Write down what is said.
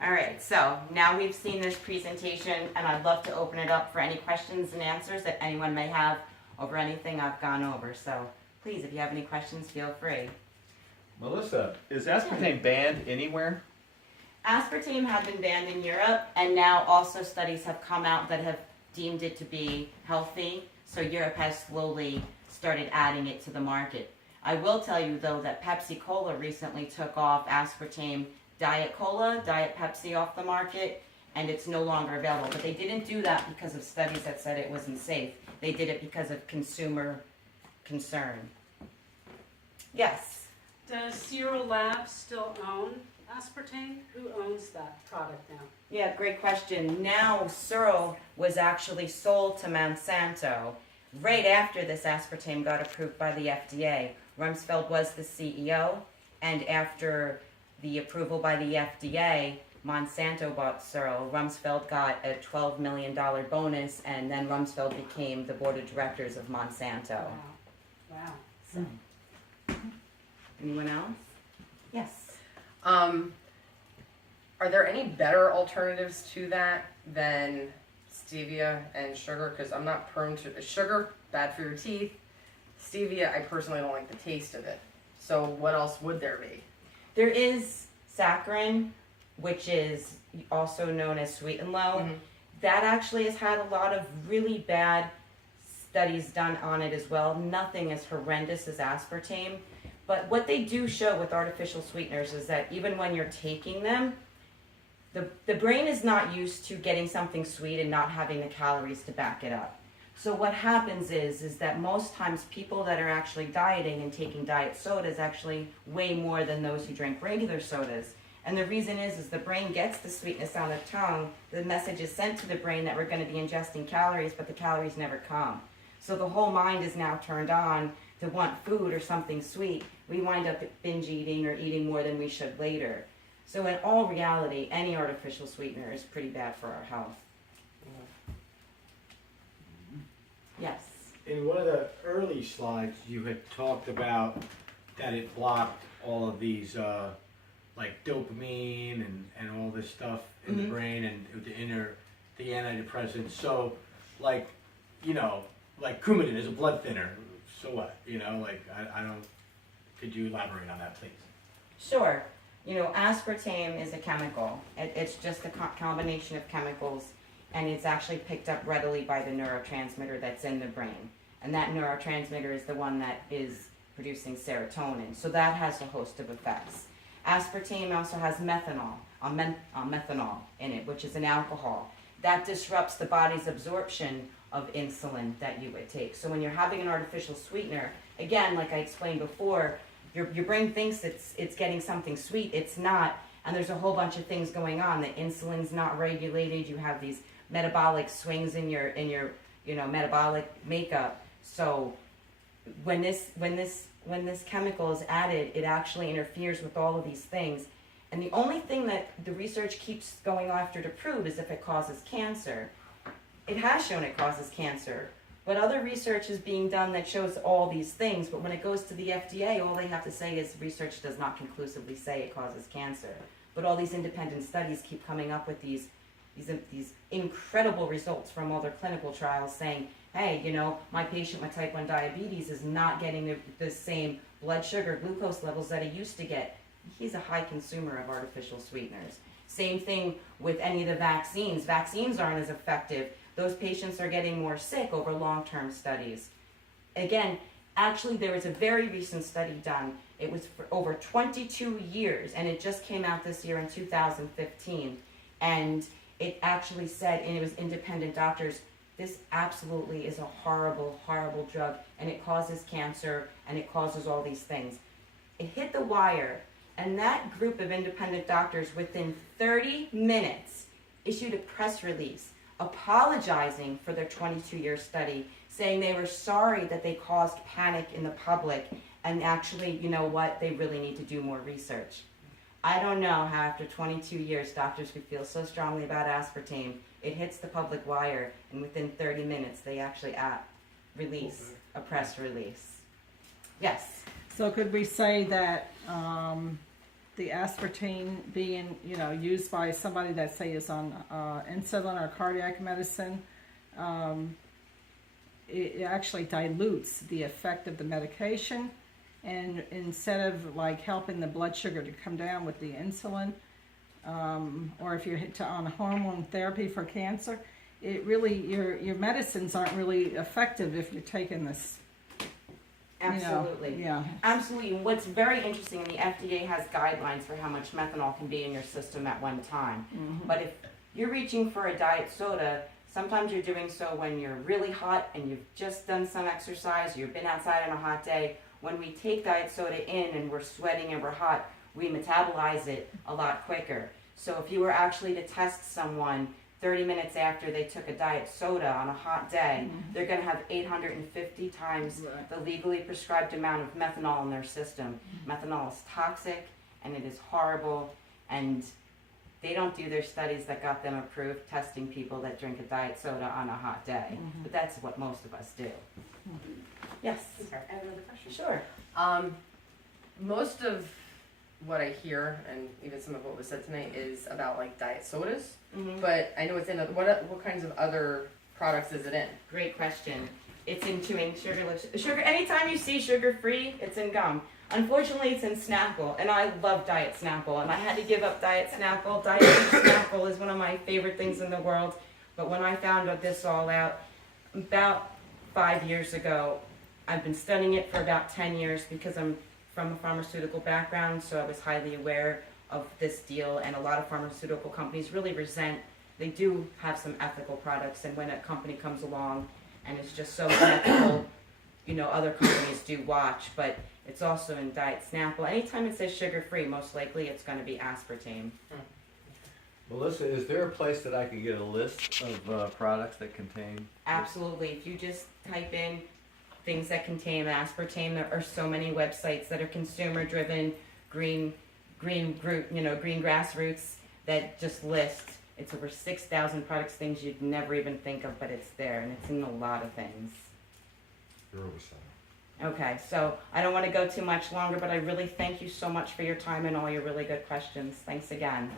All right, so now we've seen this presentation, and I'd love to open it up for any questions and answers that anyone may have over anything I've gone over. So please, if you have any questions, feel free. Melissa, is aspartame banned anywhere? Aspartame had been banned in Europe, and now also studies have come out that have deemed it to be healthy. So Europe has slowly started adding it to the market. I will tell you, though, that Pepsi Cola recently took off aspartame Diet Cola, Diet Pepsi off the market, and it's no longer available. But they didn't do that because of studies that said it wasn't safe. They did it because of consumer concern. Yes? Does Zero Labs still own aspartame? Who owns that product now? Yeah, great question. Now, Searle was actually sold to Monsanto right after this aspartame got approved by the FDA. Rumsfeld was the CEO, and after the approval by the FDA, Monsanto bought Searle. Rumsfeld got a $12 million bonus, and then Rumsfeld became the board of directors of Monsanto. Wow. Wow. So, anyone else? Yes. Are there any better alternatives to that than stevia and sugar? Because I'm not prone to sugar, bad for your teeth. Stevia, I personally don't like the taste of it. So what else would there be? There is saccharin, which is also known as sweet and low. Mhm. That actually has had a lot of really bad studies done on it as well. Nothing as horrendous as aspartame. But what they do show with artificial sweeteners is that even when you're taking them, the brain is not used to getting something sweet and not having the calories to back it up. So what happens is that most times people that are actually dieting and taking diet sodas actually weigh more than those who drink regular sodas. And the reason is the brain gets the sweetness on the tongue. The message is sent to the brain that we're going to be ingesting calories, but the calories never come. So the whole mind is now turned on to want food or something sweet. We wind up binge eating or eating more than we should later. So in all reality, any artificial sweetener is pretty bad for our health. Yes. In one of the early slides, you had talked about that it blocked all of these, like dopamine and all this stuff in the brain and the antidepressants. So, like, you know, like Coumadin is a blood thinner. So what? You know, like I don't. Could you elaborate on that, please? Sure. You know, aspartame is a chemical. It's just a combination of chemicals, and it's actually picked up readily by the neurotransmitter that's in the brain. And that neurotransmitter is the one that is producing serotonin. So that has a host of effects. Aspartame also has methanol in it, which is an alcohol. That disrupts the body's absorption of insulin that you would take. So when you're having an artificial sweetener, again, like I explained before, your brain thinks it's getting something sweet. It's not, and there's a whole bunch of things going on. The insulin's not regulated. You have these metabolic swings in your metabolic makeup. So when this chemical is added, it actually interferes with all of these things. And the only thing that the research keeps going after to prove is if it causes cancer. It has shown it causes cancer. But other research is being done that shows all these things, but when it goes to the FDA, all they have to say is research does not conclusively say it causes cancer. But all these independent studies keep coming up with these incredible results from all their clinical trials saying, hey, you know, my patient with type 1 diabetes is not getting the same blood sugar, glucose levels that he used to get. He's a high consumer of artificial sweeteners. Same thing with any of the vaccines. Vaccines aren't as effective. Those patients are getting more sick over long-term studies. Again, actually there was a very recent study done. It was for over 22 years, and it just came out this year in 2015. And it actually said, and it was independent doctors, this absolutely is a horrible, horrible drug, and it causes cancer, and it causes all these things. It hit the wire, and that group of independent doctors within 30 minutes issued a press release apologizing for their 22-year study, saying they were sorry that they caused panic in the public, and actually, you know what, they really need to do more research. I don't know how after 22 years doctors could feel so strongly about aspartame. It hits the public wire, and within 30 minutes they actually release a press release. Yes? So could we say that the aspartame being, used by somebody that say is on insulin or cardiac medicine, it actually dilutes the effect of the medication, and instead of like helping the blood sugar to come down with the insulin, or if you're on hormone therapy for cancer, it really your medicines aren't really effective if you're taking this. Absolutely. Yeah. Absolutely. And what's very interesting, the FDA has guidelines for how much methanol can be in your system at one time. Mm-hmm. But if you're reaching for a diet soda, sometimes you're doing so when you're really hot and you've just done some exercise, you've been outside on a hot day. When we take diet soda in and we're sweating and we're hot, we metabolize it a lot quicker. So if you were actually to test someone 30 minutes after they took a diet soda on a hot day, they're going to have 850 times Right. the legally prescribed amount of methanol in their system. Methanol is toxic and it is horrible, and they don't do their studies that got them approved testing people that drink a diet soda on a hot day. But that's what most of us do. Yes. I have another question. Sure. Most of what I hear, and even some of what was said tonight, is about like diet sodas. Mhm. But I know it's in what kinds of other products is it in? Great question. It's in chewing sugar. Anytime you see sugar-free, it's in gum. Unfortunately, it's in Snapple, and I love Diet Snapple, and I had to give up Diet Snapple. Diet Snapple is one of my favorite things in the world. But when I found this all out, about 5 years ago, I've been studying it for about 10 years because I'm from a pharmaceutical background, so I was highly aware of this deal, and a lot of pharmaceutical companies really resent, they do have some ethical products, and when a company comes along and it's just so unethical, other companies do watch, but it's also in Diet Snapple. Anytime it says sugar-free, most likely it's going to be aspartame. Melissa, is there a place that I can get a list of products that contain? Absolutely. If you just type in things that contain aspartame, there are so many websites that are consumer-driven, green grassroots that just list. It's over 6,000 products, things you'd never even think of, but it's there, and it's in a lot of things. You're overselling. Okay, so I don't want to go too much longer, but I really thank you so much for your time and all your really good questions. Thanks again.